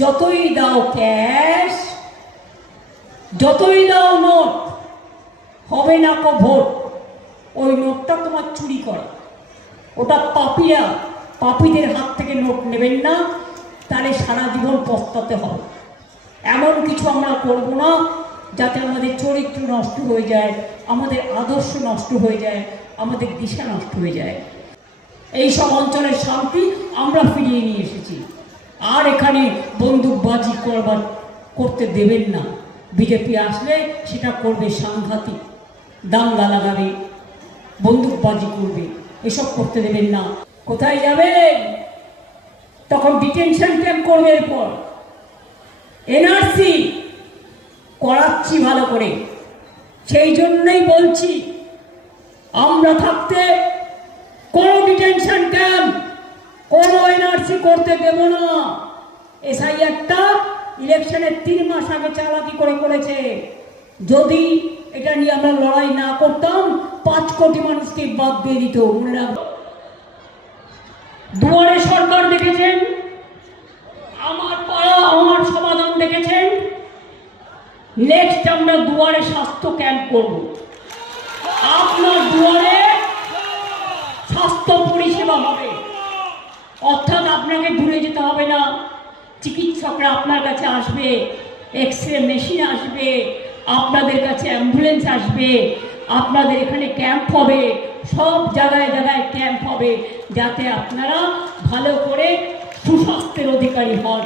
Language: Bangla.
যতই দাও ক্যাশ, যতই দাও নোট, হবে না কো ভোট। ওই নোটটা তোমার চুরি করা, ওটা পাপিয়া, পাপীদের হাত থেকে নোট নেবেন না, তাহলে সারা জীবন পস্তাতে হবে। এমন কিছু আমরা করব না যাতে আমাদের চরিত্র নষ্ট হয়ে যায়, আমাদের আদর্শ নষ্ট হয়ে যায়, আমাদের দিশা নষ্ট হয়ে যায়। এই সব অঞ্চলের শান্তি আমরা ফিরিয়ে নিয়ে এসেছি, আর এখানে বন্দুকবাজি করতে দেবেন না। বিজেপি আসলে সেটা করবে সাংঘাতিক, দাঙ্গা লাগাবে, বন্দুকবাজি করবে, এসব করতে দেবেন না। কোথায় যাবেন? তখন ডিটেনশন ক্যাম্প করবে। এরপর এনআরসি করাচ্ছি ভালো করে, সেই জন্যই বলছি আমরা থাকতে কোনো ডিটেনশন ক্যাম্প, কোনো এনআরসি করতে দেব না। এসআইআরটা ইলেকশনের 3 মাস আগে চালাকি করেছে। যদি এটা নিয়ে আমরা লড়াই না করতাম, 5 কোটি মানুষকে বাদ দিয়ে দিত। মনে রাখবেন, দুয়ারে সরকার দেখেছেন, আমার পাড়া আমার সমাধান দেখেছেন। নেক্সট আমরা দুয়ারে স্বাস্থ্য ক্যাম্প করব। আপনার দুয়ারে স্বাস্থ্য পরিষেবা হবে, অর্থাৎ আপনাকে দূরে যেতে হবে না। চিকিৎসকরা আপনার কাছে আসবে, এক্সরে মেশিন আসবে, আপনাদের কাছে অ্যাম্বুলেন্স আসবে, আপনাদের এখানে ক্যাম্প হবে, সব জায়গায় জায়গায় ক্যাম্প হবে, যাতে আপনারা ভালো করে সুস্বাস্থ্যের অধিকারী হন।